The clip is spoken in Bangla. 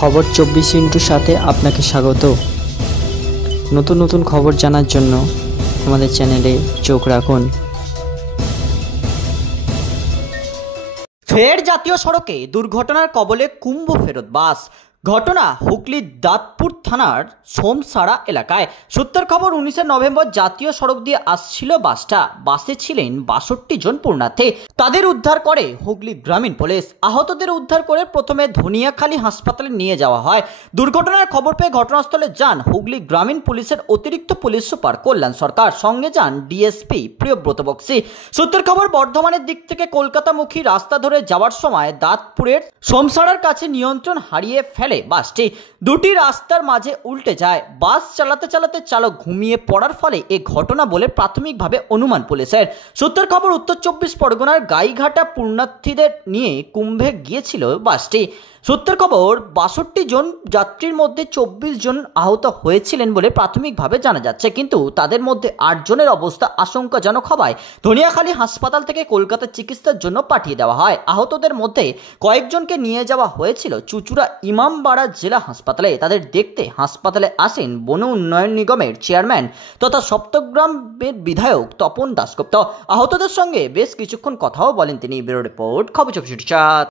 খবর 24 সাথে আপনাকে স্বাগত। নতুন নতুন খবর জানার জন্য আমাদের চ্যানেলে চোখ রাখুন। ফের জাতীয় সড়কে দুর্ঘটনার কবলে কুম্ভ ফেরত বাস। ঘটনা হুগলির দাঁতপুর থানার সোমসাড়া এলাকায়। সূত্রের খবর, 19 নভেম্বর জাতীয় সড়ক দিয়ে আসছিল বাসটা। বাসে ছিলেন 62 জন পুণ্যার্থী। তাদের উদ্ধার করে হুগলি গ্রামীণ পুলিশ। আহতদের উদ্ধার করে প্রথমে ধনিয়াখালী হাসপাতালে নিয়ে যাওয়া হয়। দুর্ঘটনার খবর পেয়ে ঘটনাস্থলে যান হুগলি গ্রামীণ পুলিশের অতিরিক্ত পুলিশ সুপার কল্যাণ সরকার, সঙ্গে যান ডিএসপি প্রিয়ব্রত বক্সি। সূত্রের খবর, বর্ধমানের দিক থেকে কলকাতামুখী রাস্তা ধরে যাওয়ার সময় দাঁতপুরের সোমসাড়ার কাছে নিয়ন্ত্রণ হারিয়ে ফেলে বাসটি। দুটি রাস্তার মাঝে উল্টে যায়। বাস চালাতে চালাতে চালক ঘুমিয়ে পড়ার ফলে এ ঘটনা বলে প্রাথমিকভাবে অনুমান পুলিশের। সূত্রের খবর, উত্তর 24 পরগনার গাইঘাটা পুণ্যার্থীদের নিয়ে কুম্ভে গিয়েছিল বাসটি। সূত্রের খবর, 62 জন যাত্রীর মধ্যে 24 জন আহত হয়েছিলেন বলে প্রাথমিকভাবে জানা যাচ্ছে, কিন্তু তাদের মধ্যে 8 জনের অবস্থা আশঙ্কাজনক হওয়ায় ধনিয়াখালী হাসপাতাল থেকে কলকাতা চিকিৎসার জন্য পাঠিয়ে দেওয়া হয়। আহতদের মধ্যে কয়েকজনকে নিয়ে যাওয়া হয়েছিল চুঁচুড়া ইমামবাড়া জেলা হাসপাতালে। তাদের দেখতে হাসপাতালে আসেন বন উন্নয়ন নিগমের চেয়ারম্যান তথা সপ্তগ্রামের বিধায়ক তপন দাশগুপ্ত। আহতদের সঙ্গে বেশ কিছুক্ষণ কথাও বলেন তিনি। ব্যুরো রিপোর্ট, খবর 24।